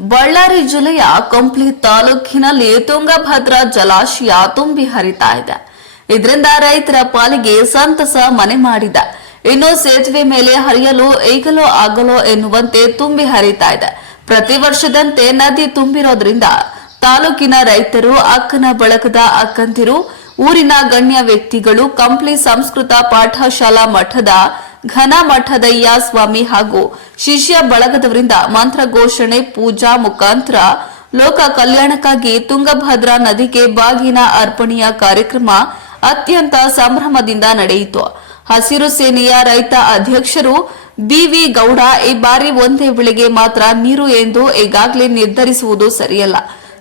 ಬಳ್ಳಾರಿ ಜಿಲ್ಲೆಯ ಕಂಪ್ಲಿ ತಾಲೂಕಿನಲ್ಲಿ ತುಂಗಭದ್ರಾ ಜಲಾಶಯ ತುಂಬಿ ಹರಿತಾ ಇದೆ. ಇದರಿಂದ ರೈತರ ಪಾಲಿಗೆ ಸಂತಸ ಮನೆ ಮಾಡಿದೆ. ಇನ್ನು ಸೇತುವೆ ಮೇಲೆ ಹರಿಯಲು ಈಗಲೋ ಆಗಲೋ ಎನ್ನುವಂತೆ ತುಂಬಿ ಹರಿತಾ ಇದೆ. ಪ್ರತಿ ವರ್ಷದಂತೆ ನದಿ ತುಂಬಿರೋದ್ರಿಂದ ತಾಲೂಕಿನ ರೈತರು ಅಕ್ಕನ ಬಳಗದ ಅಕ್ಕಂತಿರು ಊರಿನ ಗಣ್ಯ ವ್ಯಕ್ತಿಗಳು ಕಂಪ್ಲಿ ಸಂಸ್ಕೃತ ಪಾಠಶಾಲಾ ಮಠದ ಘನ ಮಠದಯ್ಯ ಸ್ವಾಮಿ ಹಾಗೂ ಶಿಷ್ಯ ಬಳಗದವರಿಂದ ಮಂತ್ರ ಘೋಷಣೆ ಪೂಜಾ ಮುಖಾಂತರ ಲೋಕ ಕಲ್ಯಾಣಕ್ಕಾಗಿ ತುಂಗಭದ್ರಾ ನದಿಗೆ ಬಾಗಿನ ಅರ್ಪಣೆಯ ಕಾರ್ಯಕ್ರಮ ಅತ್ಯಂತ ಸಂಭ್ರಮದಿಂದ ನಡೆಯಿತು. ಹಸಿರು ಸೇನೆಯ ರೈತ ಅಧ್ಯಕ್ಷರು ಬಿವಿ ಗೌಡ ಈ ಬಾರಿ ಒಂದೇ ಬೆಳೆಗೆ ಮಾತ್ರ ನೀರು ಎಂದು ಈಗಾಗಲೇ ನಿರ್ಧರಿಸುವುದು ಸರಿಯಲ್ಲ.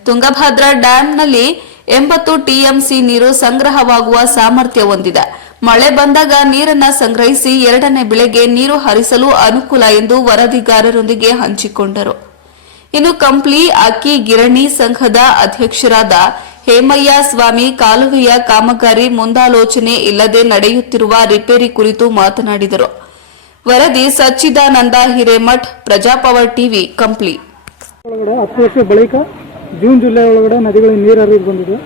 ತುಂಗಭದ್ರಾ ಡ್ಯಾಂನಲ್ಲಿ ಎಂಬತ್ತು ಟಿಎಂಸಿ ನೀರು ಸಂಗ್ರಹವಾಗುವ ಸಾಮರ್ಥ್ಯ ಹೊಂದಿದೆ. ಮಳೆ ಬಂದಾಗ ನೀರನ್ನ ಸಂಗ್ರಹಿಸಿ ಎರಡನೇ ಬೆಳೆಗೆ ನೀರು ಹರಿಸಲು ಅನುಕೂಲ ಎಂದು ವರದಿಗಾರರೊಂದಿಗೆ ಹಂಚಿಕೊಂಡರು. ಇನ್ನು ಕಂಪ್ಲಿ ಅಕ್ಕಿ ಗಿರಣಿ ಸಂಘದ ಅಧ್ಯಕ್ಷರಾದ ಹೇಮಯ್ಯ ಸ್ವಾಮಿ ಕಾಲುವೆಯ ಕಾಮಗಾರಿ ಮುಂದಾಲೋಚನೆ ಇಲ್ಲದೆ ನಡೆಯುತ್ತಿರುವ ರಿಪೇರಿ ಕುರಿತು ಮಾತನಾಡಿದರು. ವರದಿ ಸಚ್ಚಿದಾನಂದ ಹಿರೇಮಠ್, ಪ್ರಜಾಪವರ್ ಟಿವಿ, ಕಂಪ್ಲಿ. ಹತ್ತು ವರ್ಷ ಬಳಿಕ ಜೂನ್ ಜುಲೈ ಒಳಗಡೆ ನದಿಗಳಿಗೆ ನೀರು ಹರಿದು ಬಂದಿದೆ.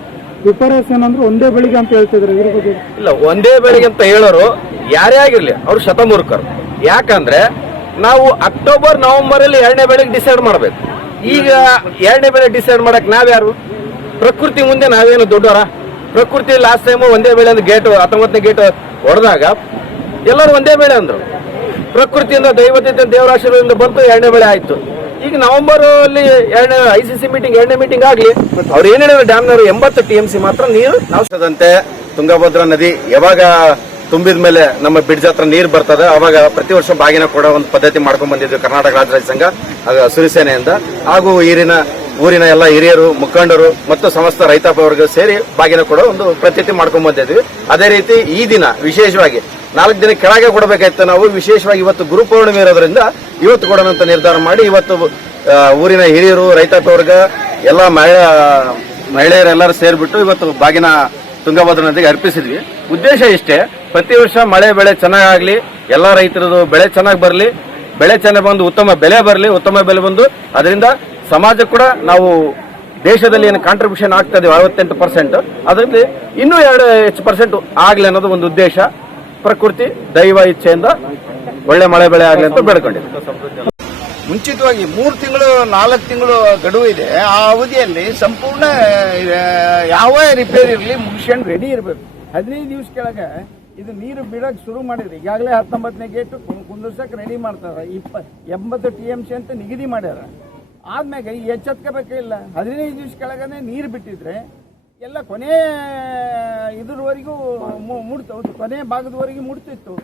ವಿಪರ್ಯಾಸ ಏನಂದ್ರೆ ಒಂದೇ ಬೆಳಿಗ್ಗೆ ಅಂತ ಹೇಳ್ತಿದ್ರು ಇಲ್ಲ, ಒಂದೇ ಬೆಳಿಗ್ಗೆ ಅಂತ ಹೇಳೋರು ಯಾರೇ ಆಗಿರ್ಲಿ, ಅವ್ರು ಶತಮೂರ್ಖರು. ಯಾಕಂದ್ರೆ ನಾವು ಅಕ್ಟೋಬರ್ ನವೆಂಬರ್ ಅಲ್ಲಿ ಎರಡನೇ ಬೆಳೆಗೆ ಡಿಸೈಡ್ ಮಾಡಬೇಕು. ಈಗ ಎರಡನೇ ಬೆಳೆ ಡಿಸೈಡ್ ಮಾಡಕ್ ನಾವ್ಯಾರು? ಪ್ರಕೃತಿ ಮುಂದೆ ನಾವೇನು ದೊಡ್ಡವರ? ಪ್ರಕೃತಿ ಲಾಸ್ಟ್ ಟೈಮ್ ಒಂದೇ ಬೆಳೆ ಅಂದ್ರೆ ಗೇಟ್ ಹತ್ತೊಂಬತ್ತನೇ ಗೇಟ್ ಹೊಡೆದಾಗ ಎಲ್ಲರೂ ಒಂದೇ ಬೆಳೆ ಅಂದ್ರು. ಪ್ರಕೃತಿಯಿಂದ ದೈವದಿಂದ ದೇವರ ಬಂತು, ಎರಡನೇ ಬೆಳೆ ಆಯ್ತು. ಈಗ ನವೆಂಬರ್ ಅಲ್ಲಿ ಎರಡನೇ ಐ ಸಿ ಮೀಟಿಂಗ್ ಎರಡನೇ ಮೀಟಿಂಗ್ ಆಗಲಿ ಅವ್ರು ಏನ್ ಹೇಳಿದ್ರು ಡ್ಯಾಮ್ನವರು ಎಂಬತ್ತು ಟಿ ಎಂ ಸಿ ಮಾತ್ರ ನೀರು ನಾವು ತುಂಗಭದ್ರಾ ನದಿ ಯಾವಾಗ ತುಂಬಿದ ಮೇಲೆ ನಮ್ಮ ಬ್ರಿಡ್ಜ್ ಹತ್ರ ನೀರು ಬರ್ತದೆ, ಅವಾಗ ಪ್ರತಿ ವರ್ಷ ಬಾಗಿನ ಕೊಡೋ ಒಂದು ಪದ್ಧತಿ ಮಾಡ್ಕೊಂಡ್ ಬಂದಿದ್ವಿ ಕರ್ನಾಟಕ ರಾಜ್ಯ ಸಂಘ ಸುರಿಸೇನೆಯಿಂದ. ಹಾಗೂ ಊರಿನ ಊರಿನ ಎಲ್ಲ ಹಿರಿಯರು, ಮುಖಂಡರು, ಮತ್ತು ಸಮಸ್ತ ರೈತಾಪಿ ವರ್ಗ ಸೇರಿ ಬಾಗಿನ ಕೂಡ ಒಂದು ಪ್ರತೀತಿ ಮಾಡ್ಕೊಂಡ್ ಬಂದಿದ್ವಿ. ಅದೇ ರೀತಿ ಈ ದಿನ ವಿಶೇಷವಾಗಿ ನಾಲ್ಕು ದಿನ ಕೆಳಗೆ ಕೊಡಬೇಕಾಯ್ತು. ನಾವು ವಿಶೇಷವಾಗಿ ಇವತ್ತು ಗುರು ಪೌರ್ಣಿಮೆ ಇರೋದ್ರಿಂದ ಇವತ್ತು ಕೊಡೋಣ ಅಂತ ನಿರ್ಧಾರ ಮಾಡಿ ಇವತ್ತು ಊರಿನ ಹಿರಿಯರು ರೈತಾಪಿ ವರ್ಗ ಎಲ್ಲ ಮಹಿಳಾ, ಮಹಿಳೆಯರೆಲ್ಲರೂ ಸೇರಿಬಿಟ್ಟು ಇವತ್ತು ಬಾಗಿನ ತುಂಗಭದ್ರ ನದಿಗೆ ಅರ್ಪಿಸಿದ್ವಿ. ಉದ್ದೇಶ ಇಷ್ಟೇ, ಪ್ರತಿ ವರ್ಷ ಮಳೆ, ಬೆಳೆ ಚೆನ್ನಾಗಾಗಲಿ, ಎಲ್ಲ ರೈತರದು ಬೆಳೆ ಚೆನ್ನಾಗಿ ಬರಲಿ, ಬೆಳೆ ಚೆನ್ನಾಗಿ ಬಂದು ಉತ್ತಮ ಬೆಲೆ ಬರಲಿ, ಉತ್ತಮ ಬೆಲೆ ಬಂದು, ಅದರಿಂದ ಸಮಾಜ ಕೂಡ ನಾವು ದೇಶದಲ್ಲಿ ಏನು ಕಾಂಟ್ರಿಬ್ಯೂಷನ್ ಆಗ್ತಾ ಇದೀವಿ ಅರವತ್ತೆಂಟು ಪರ್ಸೆಂಟ್ ಅದರಲ್ಲಿ ಇನ್ನೂ ಎರಡು ಹೆಚ್ಚು ಪರ್ಸೆಂಟ್ ಆಗಲಿ ಅನ್ನೋದು ಒಂದು ಉದ್ದೇಶ. ಪ್ರಕೃತಿ, ದೈವ ಇಚ್ಛೆಯಿಂದ ಒಳ್ಳೆ ಮಳೆ ಬೆಳೆ ಆಗಲಿ ಅಂತ ಬೇಡ್ಕೊಂಡಿದ್ದೀವಿ. ಮುಂಚಿತವಾಗಿ ಮೂರು ತಿಂಗಳು, ನಾಲ್ಕು ತಿಂಗಳು ಗಡುವು ಇದೆ. ಆ ಅವಧಿಯಲ್ಲಿ ಸಂಪೂರ್ಣ ಯಾವ ರಿಪೇರಿ ಇರಲಿ, ಮುಗಿಸ್ಕೊಂಡು ರೆಡಿ ಇರಬೇಕು. ಹದಿನೈದು ದಿವಸ ಕೆಳಗೆ ಇದು ನೀರು ಬಿಡಕ್ಕೆ ಶುರು ಮಾಡಿದ್ರು. ಈಗಾಗಲೇ ಹತ್ತೊಂಬತ್ತನೇ ಗೇಟ್ ಕುಂದರ್ಸಕ್ಕೆ ರೆಡಿ ಮಾಡ್ತಾರೆ. ಇಪ್ಪ ಎಂಬತ್ತು ಟಿ ಎಂ ಸಿ ಅಂತ ನಿಗದಿ ಮಾಡ್ಯಾರ. ಆದ್ಮ್ಯಾಗ ಎಚ್ಚೆತ್ಕೋಬೇಕಿಲ್ಲ ಹದಿನೈದು ನಿಮಿಷ ಕೆಳಗನೆ ನೀರು ಬಿಟ್ಟಿದ್ರೆ ಎಲ್ಲ ಕೊನೆ ಇದ್ರವರೆಗೂ ಮುಡ್ತು ಕೊನೆ ಭಾಗದವರೆಗೂ ಮುಡ್ತಿತ್ತು.